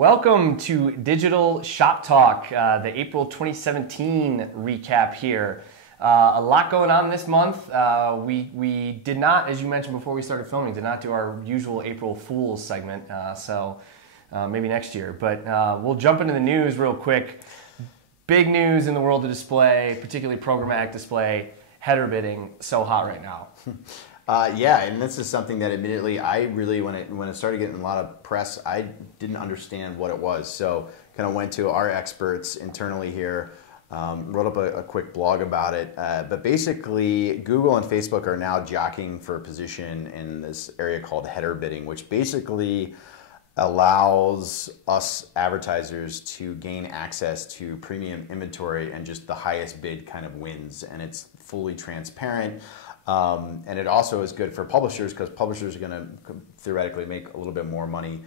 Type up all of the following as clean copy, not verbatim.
Welcome to Digital Shop Talk, the April 2017 recap here. A lot going on this month. We did not, as you mentioned before we started filming, did not do our usual April Fools segment, so maybe next year. But we'll jump into the news real quick. Big news in the world of display, particularly programmatic display, header bidding, so hot right now. Yeah, and this is something that admittedly I really, when it started getting a lot of press, I didn't understand what it was. So kind of went to our experts internally here, wrote up a quick blog about it. But basically, Google and Facebook are now jockeying for position in this area called header bidding, which basically allows us advertisers to gain access to premium inventory, and just the highest bid kind of wins, and it's fully transparent. And it also is good for publishers, because publishers are going to theoretically make a little bit more money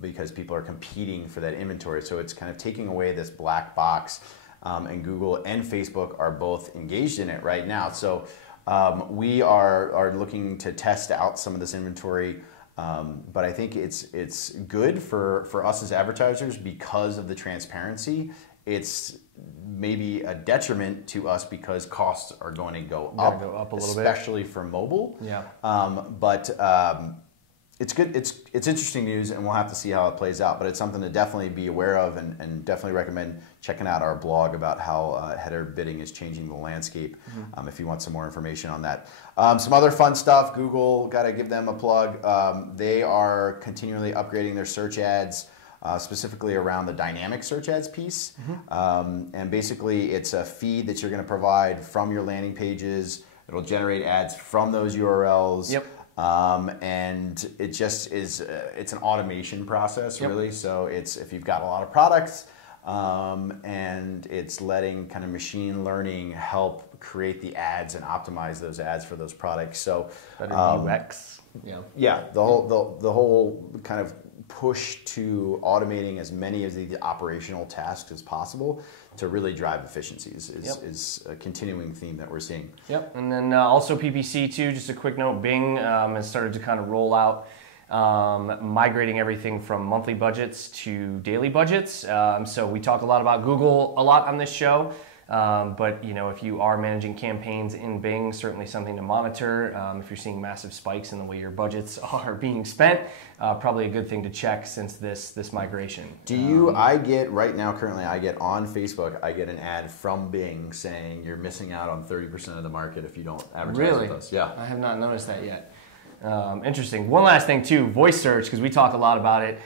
because people are competing for that inventory. So it's kind of taking away this black box, and Google and Facebook are both engaged in it right now. So we are looking to test out some of this inventory, but I think it's good for us as advertisers because of the transparency. It's maybe a detriment to us because costs are going to go up a little bit, especially for mobile. Yeah. But it's good. It's interesting news, and we'll have to see how it plays out. But it's something to definitely be aware of, and definitely recommend checking out our blog about how header bidding is changing the landscape. If you want some more information on that. Some other fun stuff. Google, got to give them a plug. They are continually upgrading their search ads. Specifically around the dynamic search ads piece. And basically it's a feed that you're going to provide from your landing pages. It'll generate ads from those URLs. Yep. And it just is, it's an automation process, really. So it's, if you've got a lot of products, and it's letting kind of machine learning help create the ads and optimize those ads for those products. So better UX. Yeah, the whole kind of push to automating as many of the operational tasks as possible to really drive efficiencies is a continuing theme that we're seeing. Yep, and then also PPC too, just a quick note, Bing has started to kind of roll out migrating everything from monthly budgets to daily budgets. So we talk a lot about Google a lot on this show. But you know, if you are managing campaigns in Bing, certainly something to monitor. If you're seeing massive spikes in the way your budgets are being spent, probably a good thing to check since this migration. Do you? I get right now currently. I get on Facebook. I get an ad from Bing saying you're missing out on 30% of the market if you don't advertise with us. Yeah, I have not noticed that yet. Interesting. One last thing too, voice search, because we talk a lot about it.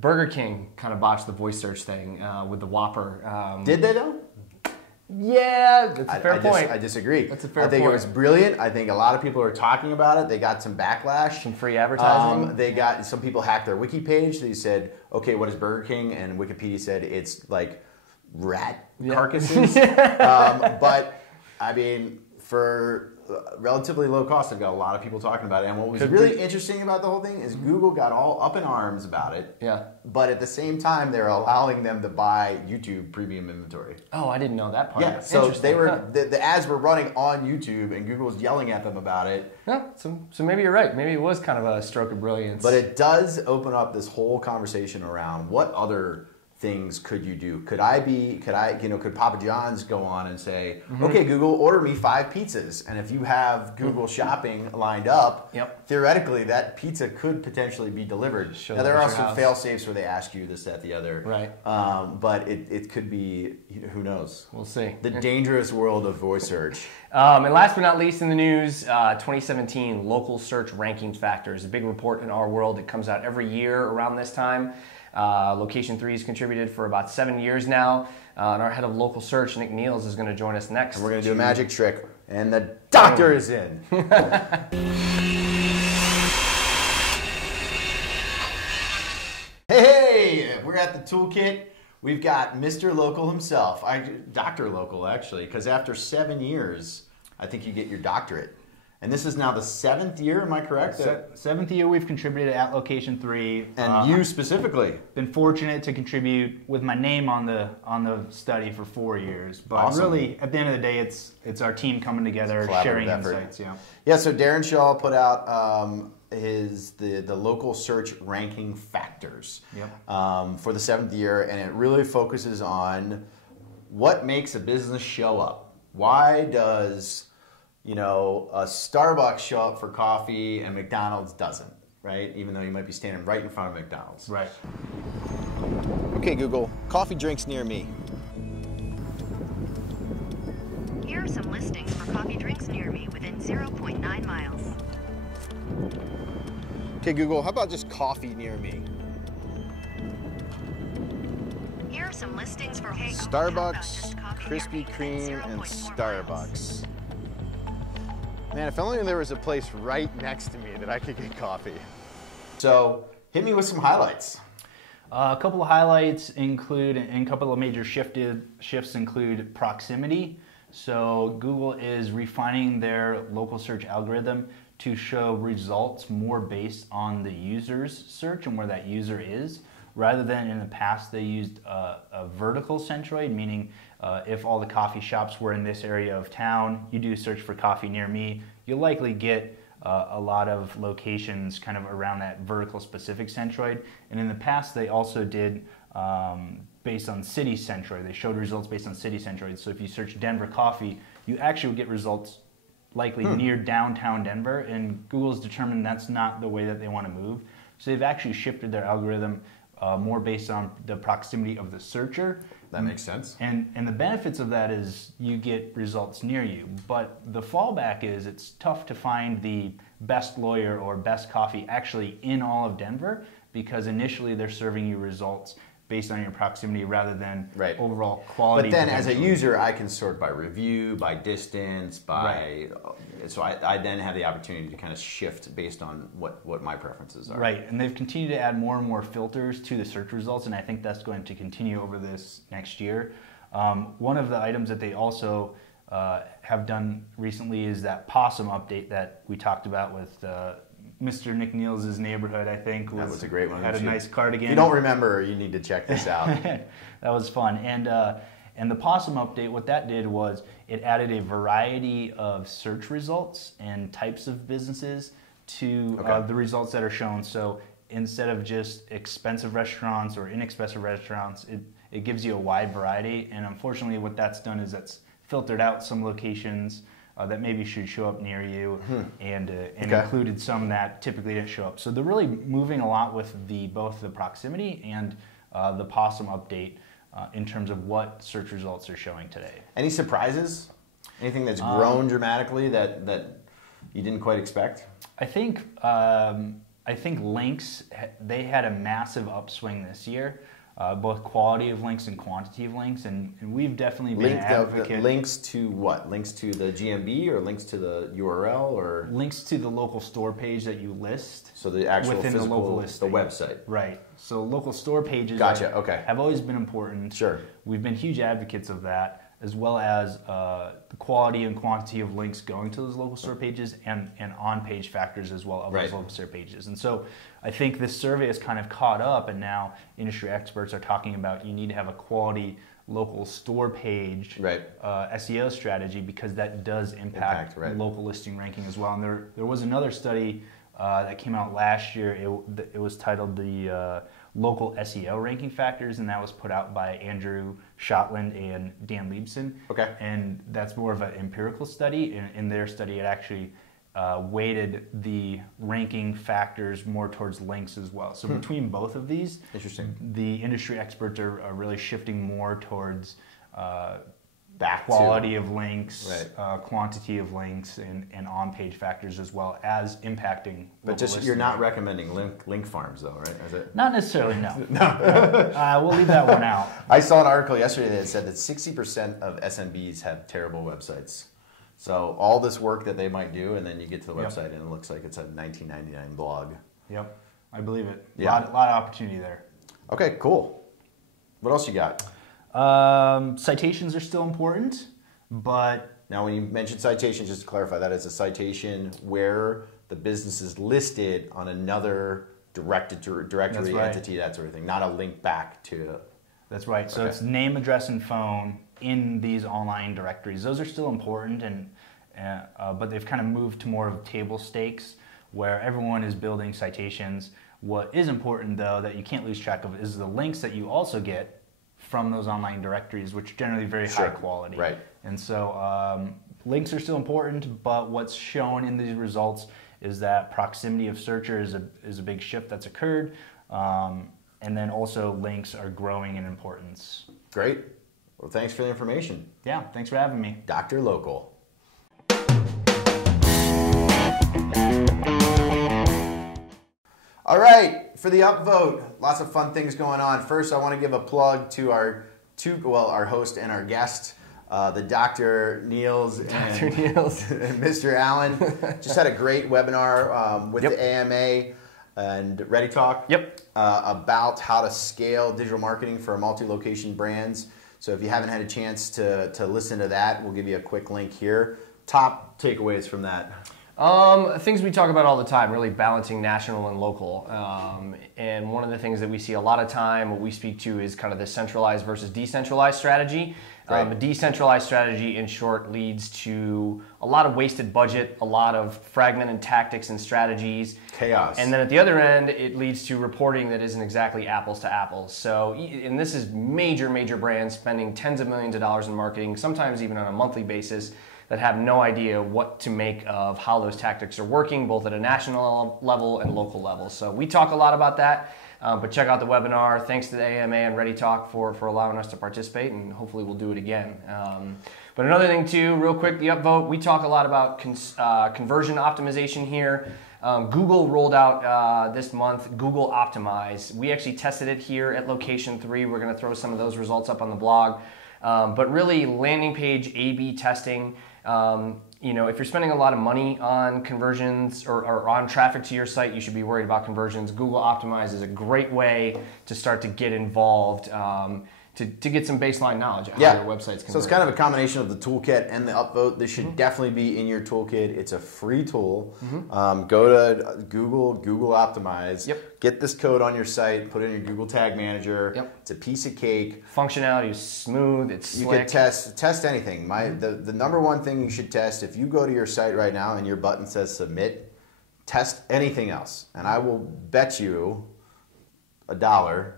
Burger King kind of botched the voice search thing with the Whopper. Did they though? Yeah, that's a fair point. I disagree. That's a fair point. I think it was brilliant. I think a lot of people are talking about it. They got some backlash. Some free advertising. They got, some people hacked their wiki page. They said, okay, what is Burger King? And Wikipedia said it's like rat carcasses. But I mean, for relatively low cost, I've got a lot of people talking about it. And what was really interesting about the whole thing is Google got all up in arms about it. Yeah. But at the same time, they're allowing them to buy YouTube premium inventory. Oh, I didn't know that part. Yeah. So they were the ads were running on YouTube, and Google was yelling at them about it. Yeah. So maybe you're right. Maybe it was kind of a stroke of brilliance. But it does open up this whole conversation around what other things could you do? Could Papa John's go on and say, okay, Google, order me 5 pizzas. And if you have Google Shopping lined up, theoretically that pizza could potentially be delivered. Now there are some fail safes where they ask you this, that, the other. Right. But it could be, who knows? We'll see. The dangerous world of voice search. And last but not least in the news, 2017 local search ranking factors, a big report in our world that comes out every year around this time. Location3 has contributed for about 7 years now, and our head of local search, Nick Niels, is going to join us next. And we're going to do a magic trick, and the doctor is in. Hey, we're at the toolkit. We've got Mr. Local himself, Dr. Local actually, because after 7 years, I think you get your doctorate. And this is now the 7th year, am I correct? 7th year we've contributed at Location3. And you specifically. Been fortunate to contribute with my name on the study for 4 years. But really, at the end of the day, it's our team coming together, sharing insights. Yeah. Yeah, so Darren Shaw put out is the local search ranking factors Yep. for the 7th year, and it really focuses on what makes a business show up. Why does a Starbucks show up for coffee and McDonald's doesn't, right? Even though you might be standing right in front of McDonald's. Right. Okay, Google, coffee drinks near me. Here are some listings for coffee drinks near me within 0.9 miles. Okay, Google, how about just coffee near me? Here are some listings for Starbucks, Krispy Kreme, and Starbucks. Man, if only there was a place right next to me that I could get coffee. So, hit me with some highlights. A couple of highlights include, and a couple of major shifts include proximity. So Google is refining their local search algorithm to show results more based on the user's search and where that user is, rather than in the past they used a vertical centroid, meaning if all the coffee shops were in this area of town, you do a search for coffee near me, you'll likely get a lot of locations kind of around that vertical specific centroid. And in the past they also did based on city centroid. They showed results based on city centroid. So if you search Denver coffee, you actually will get results likely near downtown Denver, and Google's determined that's not the way that they want to move. So they've actually shifted their algorithm more based on the proximity of the searcher. That makes sense. And the benefits of that is you get results near you, but the fallback is it's tough to find the best lawyer or best coffee actually in all of Denver, because initially they're serving you results based on your proximity rather than overall quality. But then as a user, I can sort by review, by distance, by... So I then have the opportunity to kind of shift based on what my preferences are. Right, and they've continued to add more and more filters to the search results, and I think that's going to continue over this next year. One of the items that they also have done recently is that possum update that we talked about with Mr. Nick Niels' neighborhood, I think. That was a great one. Had a nice cardigan. If you don't remember, you need to check this out. That was fun. And the possum update, what that did was it added a variety of search results and types of businesses to the results that are shown. So instead of just expensive restaurants or inexpensive restaurants, it gives you a wide variety. And unfortunately, what that's done is that's filtered out some locations that maybe should show up near you, and included some that typically didn't show up. So they're really moving a lot with both the proximity and the possum update in terms of what search results are showing today. Any surprises? Anything that's grown dramatically that you didn't quite expect? I think links, they had a massive upswing this year. Both quality of links and quantity of links, and we've definitely been an advocate. Links to what? Links to the GMB or links to the URL or? Links to the local store page that you list. So the actual within physical, the local listing. the website. Right. So local store pages have always been important. Sure. We've been huge advocates of that, as well as the quality and quantity of links going to those local store pages and on-page factors as well of those local store pages. And so I think this survey has kind of caught up, and now industry experts are talking about you need to have a quality local store page SEO strategy, because that does impact local listing ranking as well. And there was another study that came out last year. It was titled the Local SEO Ranking Factors, and that was put out by Andrew Shotland and Dan Liebson. Okay. And that's more of an empirical study. In their study, it actually weighted the ranking factors more towards links as well. So between both of these, the industry experts are really shifting more towards quality of links, quantity of links, and on-page factors as well as impacting. But just you're not recommending link farms though, right? Is it? Not necessarily, no. We'll leave that one out. I saw an article yesterday that said that 60% of SMBs have terrible websites. So all this work that they might do, and then you get to the website and it looks like it's a $19.99 blog. Yep, I believe it. Yeah. Lot of opportunity there. Okay, cool. What else you got? Citations are still important, but... Now when you mention citations, just to clarify, that is a citation where the business is listed on another directory entity, that sort of thing, not a link back to... That's right. So it's name, address, and phone in these online directories. Those are still important, but they've kind of moved to more of table stakes, where everyone is building citations. What is important, though, that you can't lose track of is the links that you also get from those online directories, which are generally very high quality. Right. And so links are still important, but what's shown in these results is that proximity of searcher is a big shift that's occurred. And then also links are growing in importance. Great. Well, thanks for the information. Yeah, thanks for having me. Dr. Local. All right, for the upvote, lots of fun things going on. First, I want to give a plug to our host and our guest, the Dr. Niels and Mr. Allen. Just had a great webinar with the AMA and Ready Talk about how to scale digital marketing for multi-location brands. So if you haven't had a chance to listen to that, we'll give you a quick link here. Top takeaways from that. Things we talk about all the time, really balancing national and local. And one of the things that we see a lot of time, what we speak to is kind of the centralized versus decentralized strategy. A decentralized strategy, in short, leads to a lot of wasted budget, a lot of fragmented tactics and strategies. Chaos. And then at the other end, it leads to reporting that isn't exactly apples to apples. So, and this is major brands spending tens of millions of dollars in marketing, sometimes even on a monthly basis, that have no idea what to make of how those tactics are working, both at a national level and local level. So we talk a lot about that, but check out the webinar. Thanks to the AMA and Ready Talk for allowing us to participate, and hopefully we'll do it again. But another thing too, real quick, the upvote, we talk a lot about conversion optimization here. Google rolled out this month Google Optimize. We actually tested it here at Location3. We're going to throw some of those results up on the blog. But really, landing page A/B testing. If you're spending a lot of money on conversions or on traffic to your site, you should be worried about conversions. Google Optimize is a great way to start to get involved, to get some baseline knowledge of how your website's converting. So it's kind of a combination of the toolkit and the upvote. This should definitely be in your toolkit. It's a free tool. Go to Google Optimize. Get this code on your site. Put it in your Google Tag Manager. It's a piece of cake. Functionality is smooth. It's slick. You can test anything. The number one thing you should test, if you go to your site right now and your button says submit, test anything else. And I will bet you $1,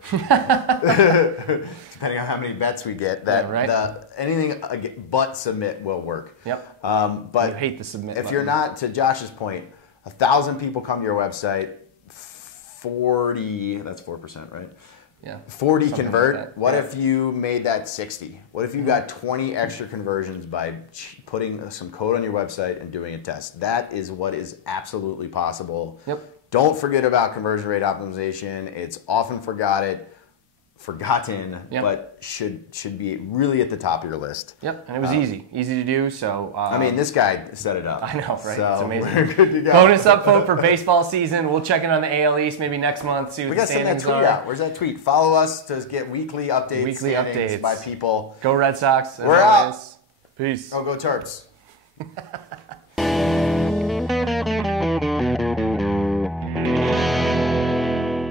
depending on how many bets we get, that anything but submit will work. But you hate the submit if button. you're not, to Josh's point, 1,000 people come to your website, 40, that's 4%, right? 40 convert. Like what if you made that 60? What if you got 20 extra conversions by putting some code on your website and doing a test? That is what is absolutely possible. Don't forget about conversion rate optimization. It's often forgotten, but should be really at the top of your list. And it was easy to do. So I mean, this guy set it up. I know, right? So it's amazing. We're good to go. Bonus upvote for baseball season. We'll check in on the AL East maybe next month. See what the standings are. We got to send that tweet out. Where's that tweet? Follow us to get weekly updates by people. Go Red Sox. We're out. Peace. Oh, go Terps.